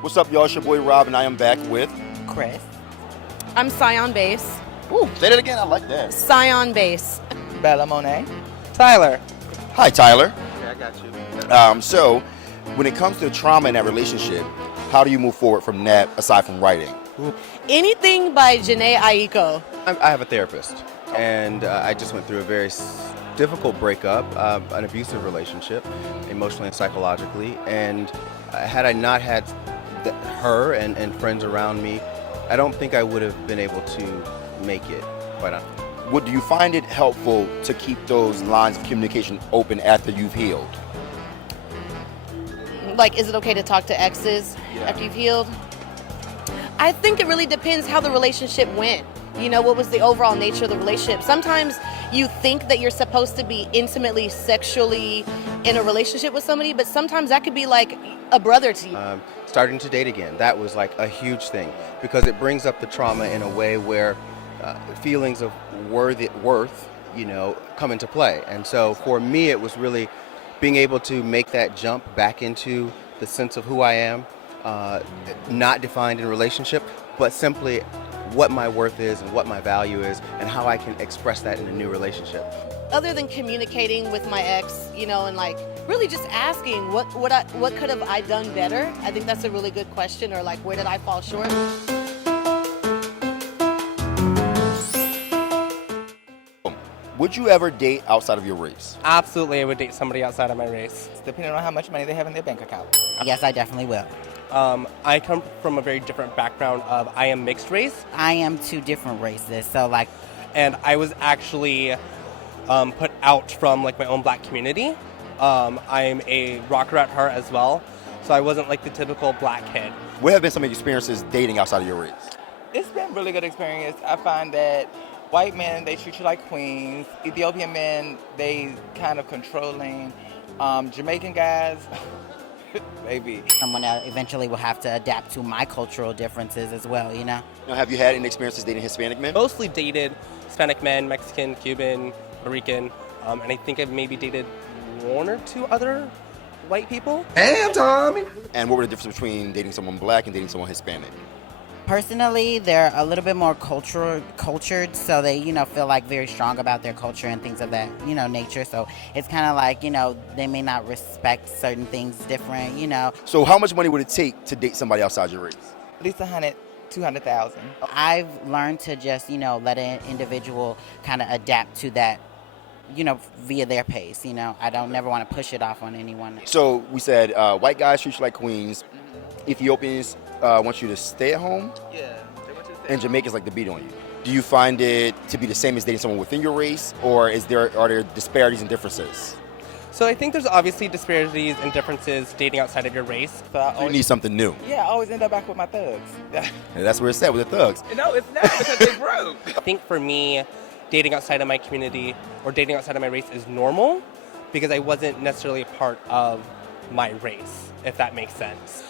What's up, y'all? It's your boy Rob, and I am back with Chris. I'm Scion Base. Ooh, say that again. I like that. Scion Base. Bella Monet. Tyler. Hi, Tyler. Yeah, I got you. So, when it comes to trauma in that relationship, how do you move forward from that aside from writing? Anything by Janae Aiko. I have a therapist, and I just went through a very difficult breakup, an abusive relationship, emotionally and psychologically. And had I not had her and friends around me, I don't think I would have been able to make it, quite honestly. Do you find it helpful to keep those lines of communication open after you've healed? Like, is it okay to talk to exes after you've healed? I think it really depends how the relationship went. You know, what was the overall nature of the relationship? Sometimes you think that you're supposed to be intimately, sexually in a relationship with somebody, but sometimes that could be like a brother to you. Starting to date again, that was like a huge thing because it brings up the trauma in a way where feelings of worth, come into play. And so for me, it was really being able to make that jump back into the sense of who I am, not defined in relationship, but simply what my worth is and what my value is and how I can express that in a new relationship. Other than communicating with my ex, and like really just asking what could have I done better? I think that's a really good question, or like where did I fall short? Would you ever date outside of your race? Absolutely, I would date somebody outside of my race. Depending on how much money they have in their bank account. Yes, I definitely will. I come from a very different background of I am mixed race. I am two different races, so like... And I was actually put out from like my own black community. I'm a rocker at heart as well, so I wasn't like the typical black kid. What have been some of your experiences dating outside of your race? It's been a really good experience. I find that white men, they treat you like queens. Ethiopian men, they kind of controlling. Jamaican guys, maybe. Someone that eventually will have to adapt to my cultural differences as well, Now, have you had any experiences dating Hispanic men? Mostly dated Hispanic men, Mexican, Cuban, Puerto Rican, and I think I've maybe dated one or two other white people. Hey, Tommy! And what were the differences between dating someone black and dating someone Hispanic? Personally, they're a little bit more cultured, so they, feel like very strong about their culture and things of that, nature. So it's kind of like, they may not respect certain things different, So how much money would it take to date somebody outside your race? At least 100, 200,000. I've learned to just, let an individual kind of adapt to that, via their pace, I don't never want to push it off on anyone. So we said white guys treat you like queens, Ethiopians want you to stay at home, Yeah, they want you to and Jamaicans like to beat on you. Do you find it to be the same as dating someone within your race, or are there disparities and differences? So I think there's obviously disparities and differences dating outside of your race. So You need something new. Yeah, I always end up back with my thugs. And that's where it's at with the thugs. No, it's not because they broke. I think for me, dating outside of my community or dating outside of my race is normal because I wasn't necessarily a part of my race, if that makes sense.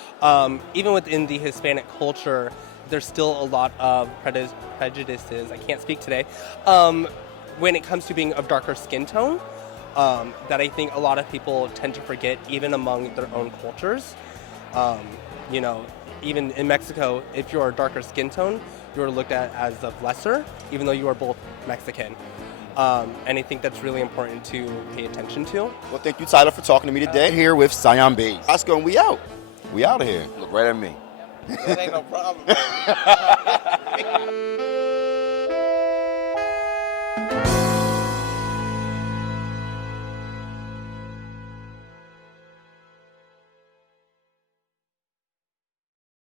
Even within the Hispanic culture, there's still a lot of prejudices, I can't speak today, when it comes to being of darker skin tone, that I think a lot of people tend to forget even among their own cultures. Even in Mexico, if you're a darker skin tone, you're looked at as of lesser, even though you are both Mexican. And I think that's really important to pay attention to. Well, thank you, Tyler, for talking to me today. Here with Scion Base. Oscar, and we out. We out of here. Look right at me. That ain't no problem.